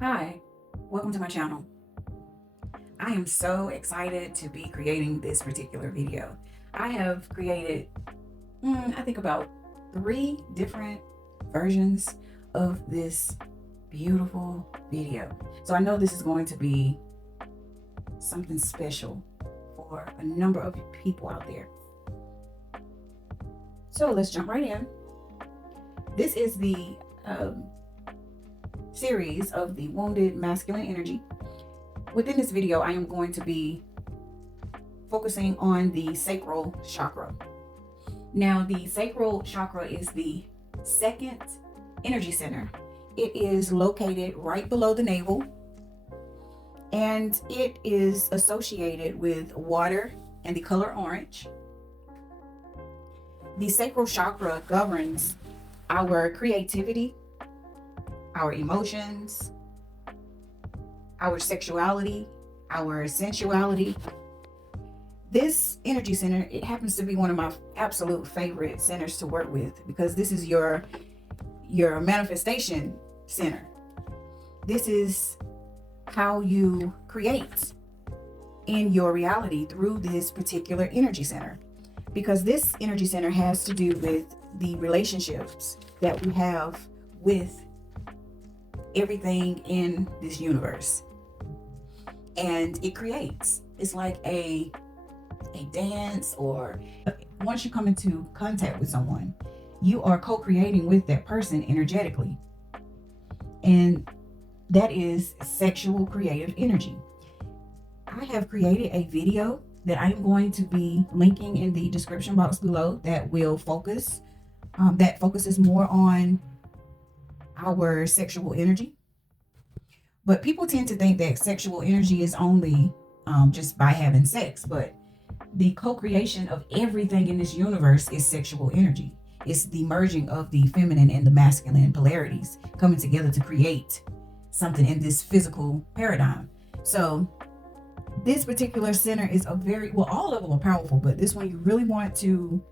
Hi, welcome to my channel. I am so excited to be creating this particular video. I have created, I think about 3 different versions of this beautiful video. So I know this is going to be something special for a number of people out there. So let's jump right in. This is the series of the wounded masculine energy. Within this video, I am going to be focusing on the sacral chakra. Now, the sacral chakra is the second energy center. It is located right below the navel, and it is associated with water and the color orange. The sacral chakra governs our creativity, our emotions, our sexuality, our sensuality. This energy center, it happens to be one of my absolute favorite centers to work with because this is your manifestation center. This is how you create in your reality through this particular energy center, because this energy center has to do with the relationships that we have with everything in this universe. And it creates, it's like a dance, or once you come into contact with someone, you are co-creating with that person energetically. And that is sexual creative energy. I have created a video that I'm going to be linking in the description box below that will focuses more on our sexual energy. But people tend to think that sexual energy is only just by having sex, but the co-creation of everything in this universe is sexual energy. It's the merging of the feminine and the masculine polarities coming together to create something in this physical paradigm. So this particular center is all of them are powerful, but this one you really want to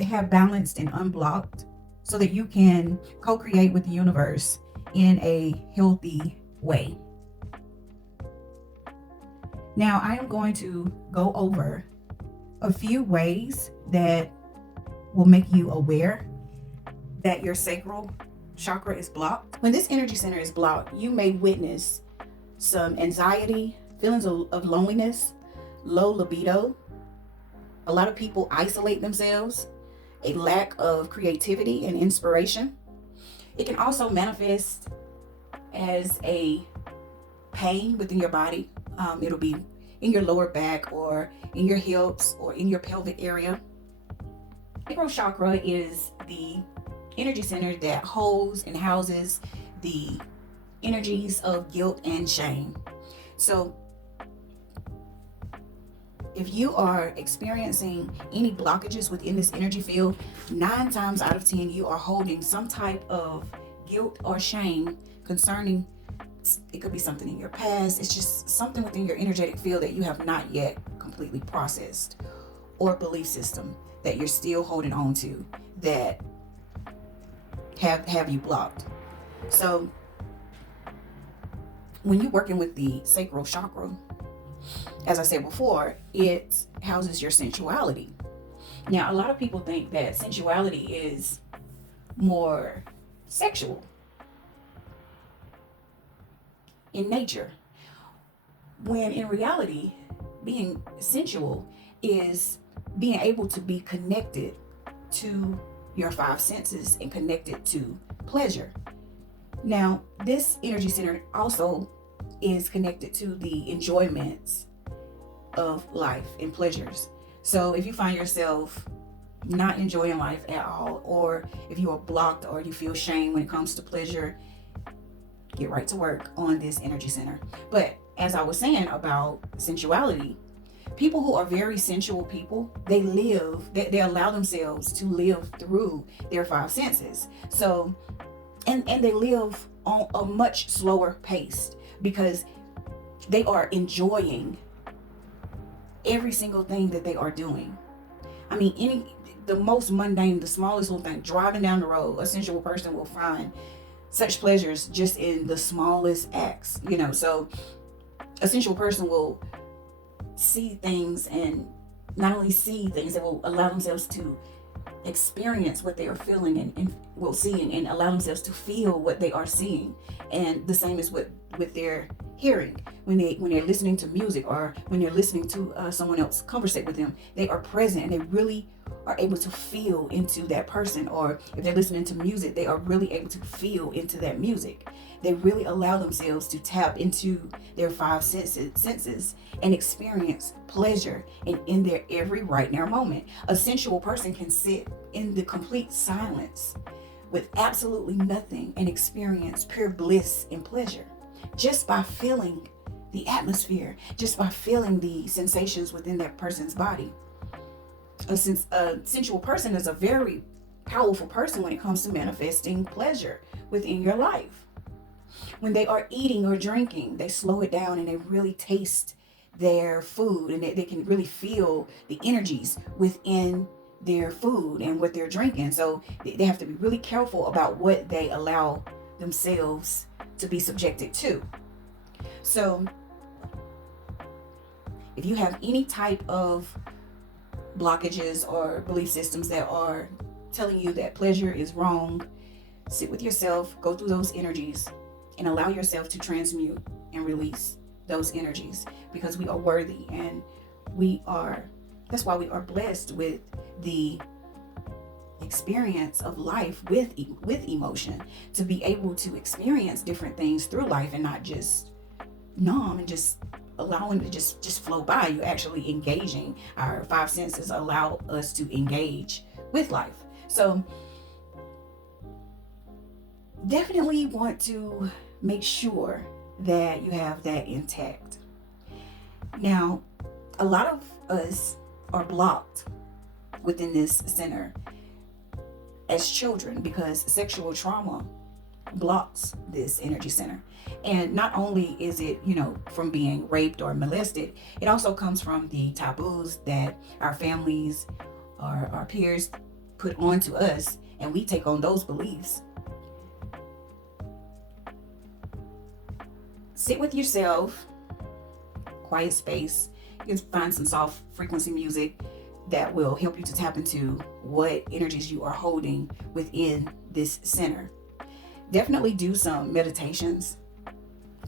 have balanced and unblocked so that you can co-create with the universe in a healthy way. Now, I am going to go over a few ways that will make you aware that your sacral chakra is blocked. When this energy center is blocked, you may witness some anxiety, feelings of loneliness, low libido. A lot of people isolate themselves, a lack of creativity and inspiration. It can also manifest as a pain within your body. It'll be in your lower back or in your hips or in your pelvic area. Sacral chakra is the energy center that holds and houses the energies of guilt and shame. So if you are experiencing any blockages within this energy field, 9 times out of 10, you are holding some type of guilt or shame concerning, it could be something in your past. It's just something within your energetic field that you have not yet completely processed, or belief system that you're still holding on to that have you blocked. So when you're working with the sacral chakra, as I said before, it houses your sensuality. Now, a lot of people think that sensuality is more sexual in nature, when in reality, being sensual is being able to be connected to your 5 senses and connected to pleasure. Now, this energy center also is connected to the enjoyments of life and pleasures. So if you find yourself not enjoying life at all, or if you are blocked or you feel shame when it comes to pleasure, get right to work on this energy center. But as I was saying about sensuality, people who are very sensual people, they allow themselves to live through their 5 senses. So and they live on a much slower pace because they are enjoying every single thing that they are doing. I mean, the most mundane, the smallest little thing, driving down the road, a sensual person will find such pleasures just in the smallest acts, so a sensual person will see things, and not only see things, they will allow themselves to experience what they are feeling and seeing, and allow themselves to feel what they are seeing. And the same is with their hearing. When they're listening to music, or when they're listening to someone else conversate with them, they are present and they really are able to feel into that person. Or if they're listening to music, they are really able to feel into that music. They really allow themselves to tap into their five senses and experience pleasure in their every right now moment. A sensual person can sit in the complete silence with absolutely nothing and experience pure bliss and pleasure just by feeling the atmosphere, just by feeling the sensations within that person's body. A sensual person is a very powerful person when it comes to manifesting pleasure within your life. When they are eating or drinking, they slow it down and they really taste their food, and they can really feel the energies within their food and what they're drinking. So they have to be really careful about what they allow themselves to be subjected to. So if you have any type of blockages or belief systems that are telling you that pleasure is wrong, sit with yourself, go through those energies, and allow yourself to transmute and release those energies, because we are worthy, and that's why we are blessed with the experience of life with emotion, to be able to experience different things through life and not just numb and just allowing it to just flow by. You actually engaging. Our five senses allow us to engage with life. So definitely want to make sure that you have that intact. Now, a lot of us are blocked within this center as children because sexual trauma blocks this energy center. And not only is it, from being raped or molested, it also comes from the taboos that our families or our peers put onto us, and we take on those beliefs. Sit with yourself, quiet space. You can find some soft frequency music that will help you to tap into what energies you are holding within this center. Definitely do some meditations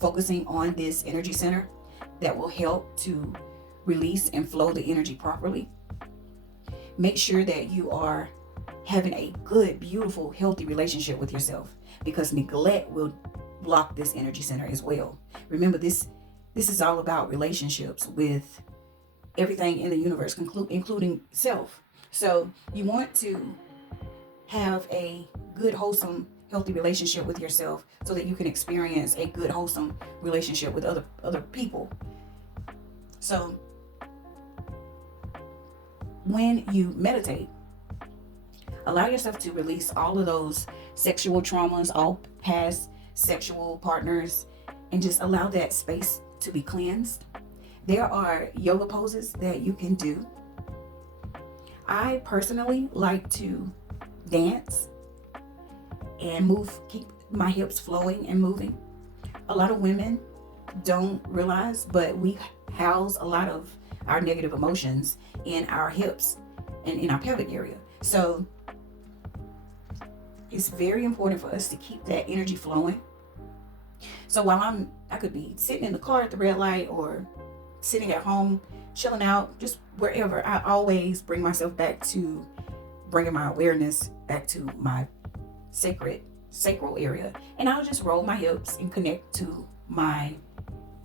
focusing on this energy center that will help to release and flow the energy properly. Make sure that you are having a good, beautiful, healthy relationship with yourself, because neglect will block this energy center as well. Remember, this is all about relationships with everything in the universe, including self. So you want to have a good, wholesome, healthy relationship with yourself so that you can experience a good, wholesome relationship with other people. So when you meditate, allow yourself to release all of those sexual traumas, all past sexual partners, and just allow that space to be cleansed. There are yoga poses that you can do. I personally like to dance and move, keep my hips flowing and moving. A lot of women don't realize, but we house a lot of our negative emotions in our hips and in our pelvic area. So it's very important for us to keep that energy flowing. So while I could be sitting in the car at the red light, or sitting at home, chilling out, just wherever, I always bring myself back to bringing my awareness back to my sacral area. And I'll just roll my hips and connect to my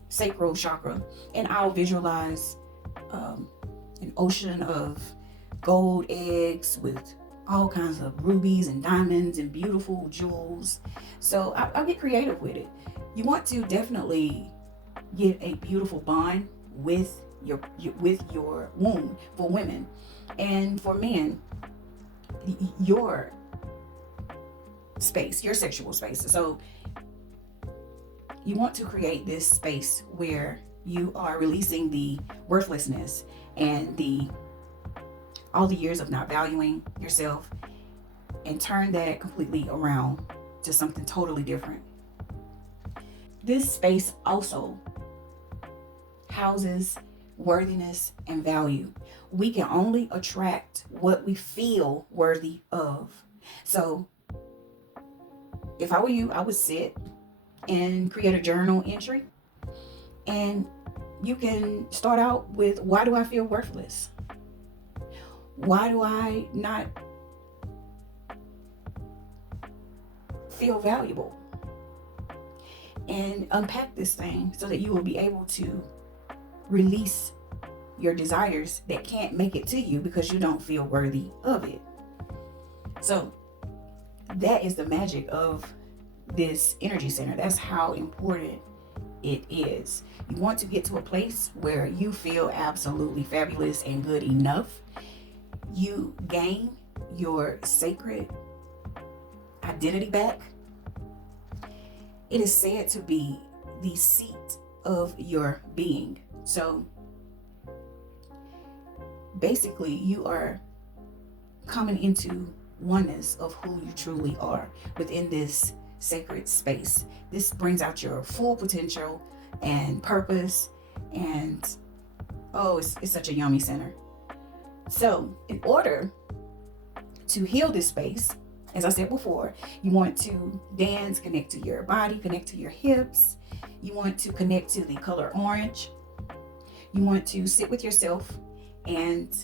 sacral chakra. And I'll visualize an ocean of gold eggs with all kinds of rubies and diamonds and beautiful jewels. So I'll get creative with it. You want to definitely get a beautiful bond with your womb for women, and for men, your space, your sexual space. So you want to create this space where you are releasing the worthlessness and all the years of not valuing yourself, and turn that completely around to something totally different. This space also houses worthiness and value. We can only attract what we feel worthy of. So if I were you, I would sit and create a journal entry. And you can start out with, why do I feel worthless? Why do I not feel valuable? And unpack this thing so that you will be able to release your desires that can't make it to you because you don't feel worthy of it. So that is the magic of this energy center. That's how important it is. You want to get to a place where you feel absolutely fabulous and good enough. You gain your sacred identity back. It is said to be the seat of your being. So basically, you are coming into oneness of who you truly are within this sacred space. This brings out your full potential and purpose, and it's such a yummy center. So in order to heal this space, as I said before, you want to dance, connect to your body, connect to your hips. You want to connect to the color orange. You want to sit with yourself and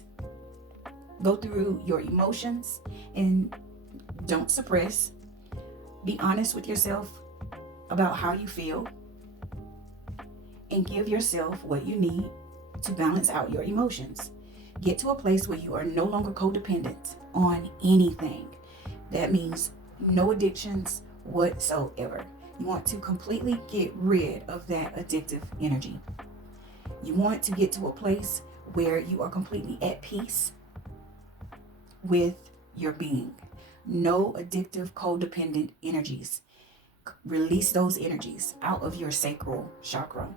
go through your emotions, and don't suppress. Be honest with yourself about how you feel, and give yourself what you need to balance out your emotions. Get to a place where you are no longer codependent on anything. That means no addictions whatsoever. You want to completely get rid of that addictive energy. You want to get to a place where you are completely at peace with your being. No addictive, codependent energies. Release those energies out of your sacral chakra.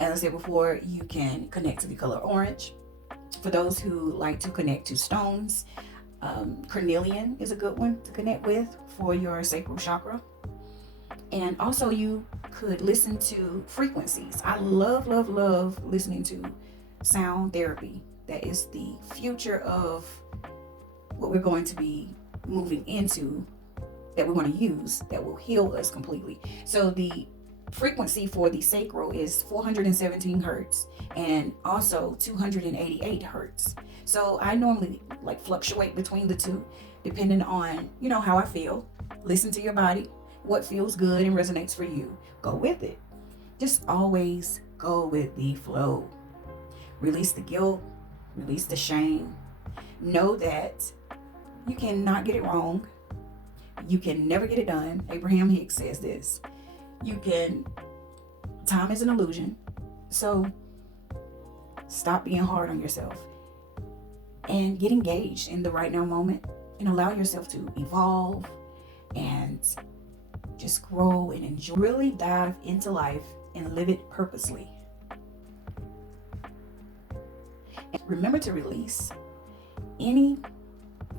As I said before, you can connect to the color orange. For those who like to connect to stones, carnelian is a good one to connect with for your sacral chakra. And also you could listen to frequencies. I love listening to sound therapy. That is the future of what we're going to be moving into, that we want to use, that will heal us completely. So the frequency for the sacral is 417 hertz and also 288 hertz. So I normally fluctuate between the two depending on, how I feel. Listen to your body. What feels good and resonates for you. Go with it. Just always go with the flow. Release the guilt. Release the shame. Know that you cannot get it wrong. You can never get it done. Abraham Hicks says this. Time is an illusion. So stop being hard on yourself and get engaged in the right now moment and allow yourself to evolve and just grow and enjoy. Really dive into life and live it purposely. And remember to release any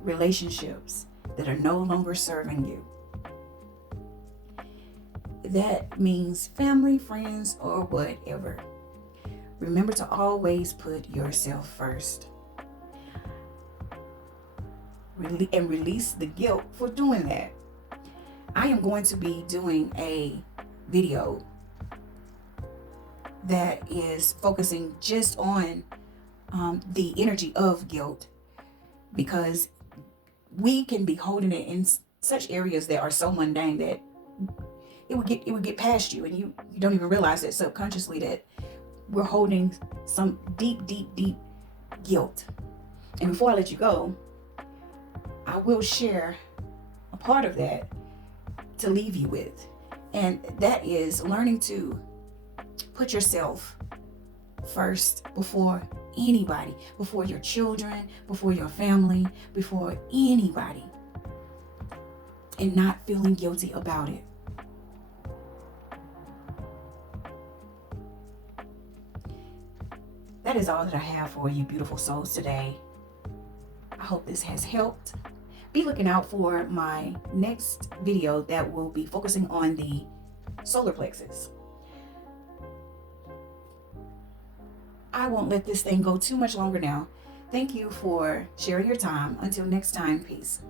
relationships that are no longer serving you. That means family, friends, or whatever. Remember to always put yourself first. And release the guilt for doing that. I am going to be doing a video that is focusing just on the energy of guilt, because we can be holding it in such areas that are so mundane that it would get past you, and you don't even realize that subconsciously that we're holding some deep guilt. And before I let you go, I will share a part of that to leave you with, and that is learning to put yourself first before anybody, before your children, before your family, before anybody, and not feeling guilty about it. That is all that I have for you, beautiful souls, today. I hope this has helped. Be looking out for my next video that will be focusing on the solar plexus. I won't let this thing go too much longer now. Thank you for sharing your time. Until next time, peace.